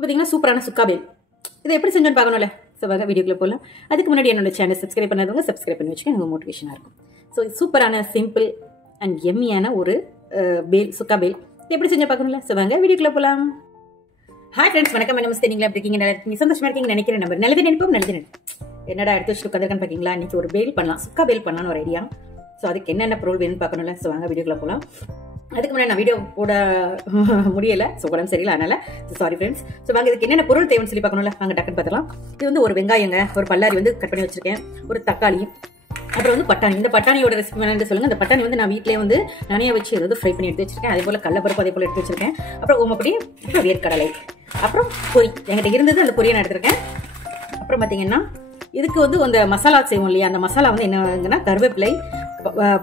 பார்த்தீங்கன்னா சூப்பரான சுக்கா பேல். இதை எப்படி செஞ்சோன்னு பார்க்கணும்ல. ஸோ வாங்க வீடியோக்குள்ள போகலாம். அதுக்கு முன்னாடி என்னோட சேனல் சப்ஸ்கிரைப் பண்ணாதவங்க சப்ஸ்கிரைப் பண்ணி வச்சுக்க எனக்கு மோட்டிவேஷனாக இருக்கும். ஸோ சூப்பரான சிம்பிள் அண்ட் எம்மியான ஒரு பேல், சுக்கா பேல் எப்படி செஞ்சு பார்க்கணும்ல. ஸோ வாங்க வீடியோக்குள்ள போகலாம். ஹாய் ஃப்ரெண்ட்ஸ், வணக்கம், நமஸ்தே. நீங்களா எப்படி இருக்கீங்க? நல்லா இருக்கீங்க, சந்தோஷமா இருக்கீங்க நினைக்கிறேன். நம்பர் நல்லது நினைப்போம், நல்லது நினைப்போம். என்னடா எடுத்து வச்சுட்டு உட்காந்துருக்கான்னு பார்க்கீங்களா? இன்னைக்கு ஒரு பேல் பண்ணலாம், சுக்கா பேல் பண்ணலான்னு ஒரு ஐடியா. ஸோ அதுக்கு என்னென்ன பொருள் வேணும்னு பார்க்கணும்ல. ஸோ வாங்க வீடியோக்குள்ள போகலாம். அதுக்கு முன்னாடி நான் வீடியோ போட முடியல, ஸோ உடம்பு சரியில்லை, அதனால சாரி ஃப்ரெண்ட்ஸ். ஸோ வாங்க இதுக்கு என்னென்ன பொருள் தேவைன்னு சொல்லி பார்க்கணும்ல. வாங்க டக்குன்னு பார்த்துலாம். இது வந்து ஒரு வெங்காயங்க, ஒரு பல்லாரி வந்து கட் பண்ணி வச்சிருக்கேன், ஒரு தக்காளி, அப்புறம் வந்து பட்டாணி. இந்த பட்டாணியோட ரெசிபி வேணும்னு சொல்லுங்க. இந்த பட்டாணி வந்து நான் வீட்டிலேயே வந்து நனைய வச்சு ஏதாவது ஃப்ரை பண்ணி எடுத்து வச்சிருக்கேன். அதே போல கடலப்பருப்பு அதே போல எடுத்து வச்சிருக்கேன். அப்புறம் ஓமப்பொடி, அப்புறம் வேர்க்கடலை, அப்புறம் பொரி என்கிட்ட இருந்தது, அந்த பொரியை நான் எடுத்திருக்கேன். அப்புறம் பார்த்தீங்கன்னா இதுக்கு வந்து அந்த மசாலா செய்வோம் இல்லையா, அந்த மசாலா வந்து என்னங்கன்னா கருவேப்பிலை,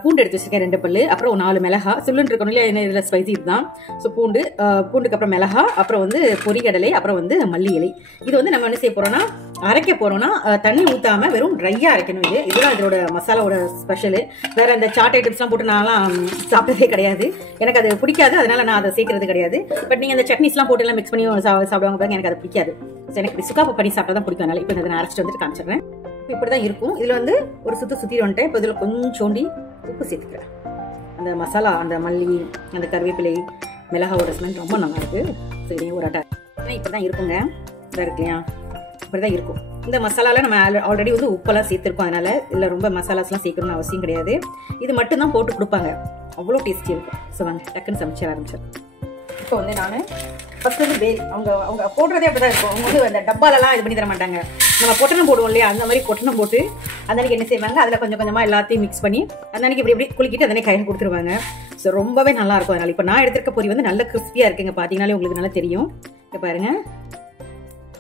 பூண்டு எடுத்து வச்சிருக்கேன் 2 பல்லு, அப்புறம் 4 மிளகா, சொல்லுன்னு இருக்கணும் இல்லையா, என்ன இதில் ஸ்பைசி இதுதான். ஸோ பூண்டுக்கு அப்புறம் மிளகா, அப்புறம் வந்து பொரிகடலை, அப்புறம் வந்து மல்லி இலை. இது வந்து நம்ம என்ன செய்ய போறோம்னா, அரைக்க போறோம்னா தண்ணி ஊத்தாம வெறும் ட்ரையா அரைக்கணும். இதுதான் இதோட மசாலாவோட ஸ்பெஷல். வேற அந்த சாட் ஐட்டம்ஸ்லாம் போட்டு நான்லாம் சாப்பிட்டதே கிடையாது, எனக்கு அது பிடிக்காது, அதனால நான் அதை சேர்க்கறது கிடையாது. பட் நீங்க அந்த சட்னிஸ்லாம் போட்டு எல்லாம் மிக்ஸ் பண்ணி சாப்பிடுவாங்க பாருங்க, எனக்கு அது பிடிக்காது. எனக்கு சுக்கா பண்ணி சாப்பிட்டா தான் பிடிக்கும். அதனால இப்போ இதை நான் அரைச்சிட்டு வந்துட்டு காமிச்சிடுறேன். இப்படிதான் இருக்கும். இதுல வந்து ஒரு சுத்தி வந்துட்டேன். இப்போ இதுல கொஞ்சோண்டி உப்பு சேர்த்துக்கிறேன். அந்த மசாலா, அந்த மல்லி, அந்த கருவேப்பிலை, மிளகாவோட ஸ்மெல் ரொம்ப நல்லா இருக்கு. சரி, ஒரு அட்டை இப்படிதான் இருக்குங்க. இதாக இருக்கு இல்லையா, இப்படிதான் இருக்கும். இந்த மசாலால நம்ம ஆல்ரெடி வந்து உப்பெல்லாம் சேர்த்திருக்கோம், அதனால இல்லை ரொம்ப மசாலாஸ்லாம் சேர்க்கணும்னு அவசியம் கிடையாது. இது மட்டும் தான் போட்டு கொடுப்பாங்க, அவ்வளோ டேஸ்டி இருக்கும். ஸோ வாங்க டக்குன்னு சமைச்சு ஆரம்பிச்சிடும். இப்போ வந்து நான் ஃபர்ஸ்ட் வந்து பேல் அவங்க போடுறதே அப்படிதான் இருக்கும். அவங்க வந்து அந்த டப்பாலெல்லாம் இது பண்ணி தர மாட்டாங்க. நம்ம பொட்டணம் போடுவோம் இல்லையா, அந்த மாதிரி பொட்டணம் போட்டு அன்னைக்கு என்ன செய்வாங்க, அதில் கொஞ்சம் கொஞ்சமாக எல்லாத்தையும் மிக்ஸ் பண்ணி அன்னைக்கு இப்படி குளிக்கிட்டு அதனே கையில் கொடுத்துருவாங்க. ஸோ ரொம்பவே நல்லா இருக்கும். அதனால இப்போ நான் எடுத்திருக்க பொரி வந்து நல்ல கிறிஸ்பியாக இருக்குங்க. பார்த்தீங்கன்னாலே உங்களுக்கு நல்லா தெரியும். இப்போ பாருங்க,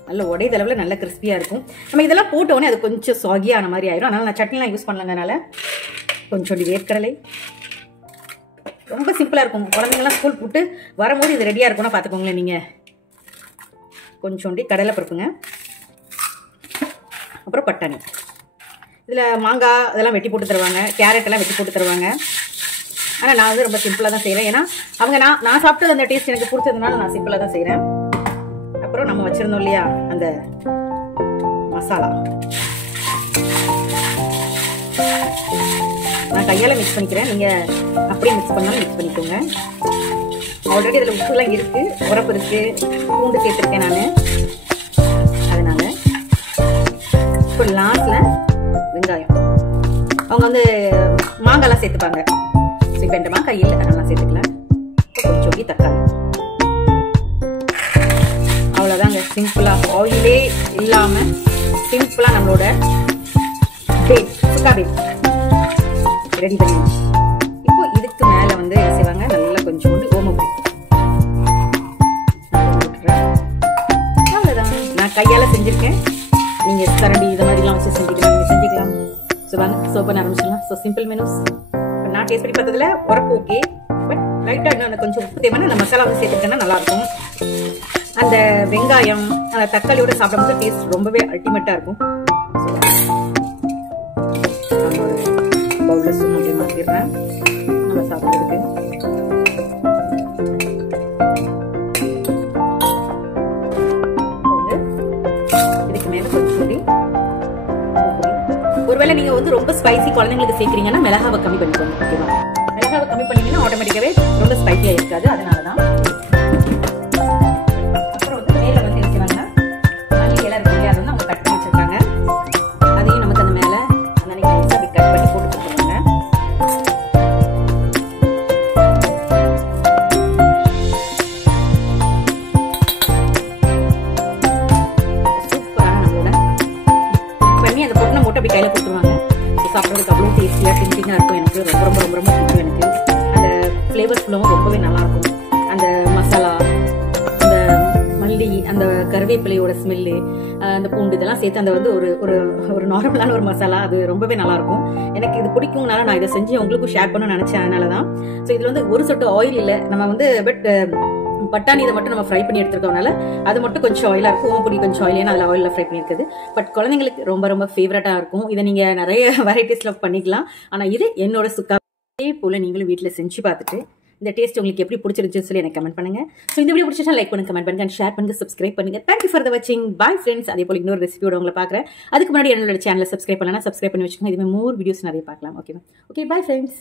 நல்ல உடையதளவில் நல்ல கிறிஸ்பியாக இருக்கும். நம்ம இதெல்லாம் போட்டோன்னே அது கொஞ்சம் சாகியான மாதிரி ஆயிடும். அதனால நான் சட்னிலாம் யூஸ் பண்ணலங்கனால கொஞ்சோண்டி வேர்க்கடலை. ரொம்ப சிம்பிளா இருக்கும். குழந்தைங்கலாம் ஸ்கூல் போட்டு வரும்போது இது ரெடியா இருக்கும்னா பாத்துக்கோங்களேன். நீங்க கொஞ்சோண்டி கடலை பருப்புங்க, அப்புறம் பட்டாணி. இதுல மாங்காய் இதெல்லாம் வெட்டி போட்டு தருவாங்க, கேரட் எல்லாம் வெட்டி போட்டு தருவாங்க. ஆனா நான் வந்து ரொம்ப சிம்பிளா தான் செய்யறேன். ஏன்னா அவங்க நான் சாப்பிட்டது அந்த டேஸ்ட் எனக்கு பிடிச்சதுனால நான் சிம்பிளா தான் செய்யறேன். அப்புறம் நம்ம வச்சிருந்தோம் இல்லையா அந்த மசாலா, நான் கையால மிக்ஸ் பண்ணிக்கிறேன். நீங்க அப்படியே மிக்ஸ் பண்ணாலும் மிக்ஸ் பண்ணிக்கோங்க. ஆல்ரெடி இதுல உப்பு எல்லாம் இருக்கு, உரப்பு இருக்கு, பூண்டு சேர்த்திருக்கேன் நான். அதனால இப்போ லாஸ்ட்ல வெங்காயம், அவங்க வந்து மாங்காய்லாம் சேர்த்துப்பாங்க. இப்போ இந்த மாங்காய் இல்லை, அதெல்லாம் சேர்த்துக்கலாம். கொஞ்சம் தக்காளி, அவ்வளோதாங்க. சிம்பிளா ஆயிலே இல்லாம சிம்பிளா நம்மளோட பேல், சுக்கா பேல் ரெடி பண்ணிடுச்சு. இப்போ இதுக்கு மேல வந்து என்ன செய்வாங்க, நல்லா கொஞ்சோண்டு ஓமப்பொடி. அவ்வளவுதான், நான் கையால செஞ்சிருக்கேன். நீங்க கரண்டி இந்த மாதிரி எல்லாம் வச்சு செஞ்சுக்கலாம். ஸோ வாங்க சர்வ் பண்ண ஆரம்பிச்சிடலாம். So simple menus. நான் டேஸ்ட் பண்ணி பார்த்ததுல உரப்பு ஓகே, பட் லைட்டா இன்னும் கொஞ்சம் உப்பு தேவைன்னா அந்த மசாலா வந்து சேர்த்துக்கிட்டேன்னா நல்லா இருக்கும். அந்த வெங்காயம் அந்த தக்காளியோட சாப்பிடும்போது டேஸ்ட் ரொம்பவே அல்டிமேட்டா இருக்கும். பவுல்ல சும்மா மாத்திடுறேன் நம்ம சாப்பிட்றதுக்கு. இதுக்கு மேல கொஞ்சம் ஒருவேளை நீங்க வந்து ரொம்ப ஸ்பைசி குழந்தைங்களுக்கு சேர்க்கிறீங்கன்னா மிளகாவை கம்மி பண்ணிக்கோங்க. ஓகேவா, மிளகாவை கம்மி பண்ணீங்கன்னா ஆட்டோமேட்டிக்காவே ரொம்ப ஸ்பைசியா இருக்காது, அதனாலதான். அப்புறம் வந்து மேல வந்து இருக்கிறாங்க மல்லி இலை இருக்கு இல்லையா, அதை வந்து அவங்க கட் பண்ணி வச்சிருக்காங்க. அதையும் நமக்கு அந்த மேல அந்த அப்படி கட் பண்ணி போட்டு கொடுத்துருவாங்க. சூப்பரான நம்மளோட பண்ணி அந்த பொண்ணை மட்டும் அப்படி கையில கொடுத்துருவாங்க. சாப்பிட்றதுக்கு அவ்வளோ டேஸ்டியா டிங்கிங்கா இருக்கும். எனக்கு ரொம்ப ரொம்ப ரொம்ப ரொம்ப பிடிக்கும். எனக்கு அந்த ஃபிளேவர்ஸ் ஃபுல்லாவும் ரொம்பவே நல்லா இருக்கும். அந்த மசாலா, அந்த மல்லி, அந்த கருவேப்பிலையோட ஸ்மெல்லு, அந்த பூண்டு இதெல்லாம் சேர்த்து அந்த வந்து ஒரு ஒரு நார்மலான ஒரு மசாலா, அது ரொம்பவே நல்லா இருக்கும். எனக்கு இது பிடிக்கும்னால நான் இதை செஞ்சு உங்களுக்கும் ஷேர் பண்ணணும்னு நினைச்சேன். அதனாலதான். ஸோ இதுல வந்து ஒரு சொட்டு ஆயில் இல்லை, நம்ம வந்து பட் பட்டாணி இதை மட்டும் நம்ம ஃப்ரை பண்ணி எடுத்துருக்கோம்னால அது மட்டும் கொஞ்சம் ஆயிலா இருக்கும். ஓமப்பொடி கொஞ்சம் ஆயில், ஏன்னா அதில் ஆயிலில் ஃப்ரை பண்ணியிருக்குது. பட் குழந்தைங்களுக்கு ரொம்ப ரொம்ப ஃபேவரட்டா இருக்கும். இதை நீங்க நிறைய வெரைட்டிஸ்ல பண்ணிக்கலாம். ஆனா இது என்னோட சுக்கா. அதே போல நீங்களும் வீட்டில் செஞ்சு பார்த்துட்டு இந்த டேஸ்ட் உங்களுக்கு எப்படி பிடிச்சிருந்துச்சுன்னு சொல்லி எனக்கு கமெண்ட் பண்ணுங்க. ஸோ இந்த வீடியோ பிடிச்சா லைக் பண்ணுங்க, கமெண்ட் பண்ணுங்க, ஷேர் பண்ணுங்க, சப்ஸ்கிரைப் பண்ணுங்க. தேங்க்யூ ஃபார் த வாட்சிங். Bye friends. அதே போல இன்னொரு ரெசிபியோட உங்களை பார்க்குறேன். அதுக்கு முன்னாடி என்னோட சேனலை சப்ஸ்கிரைப் பண்ணலாம், சப்ஸ்கிரைப் பண்ணி வச்சுக்கோங்க. இதுமாதிரி மோர் வீடியோஸ் நிறைய பார்க்கலாம். Okay bye friends.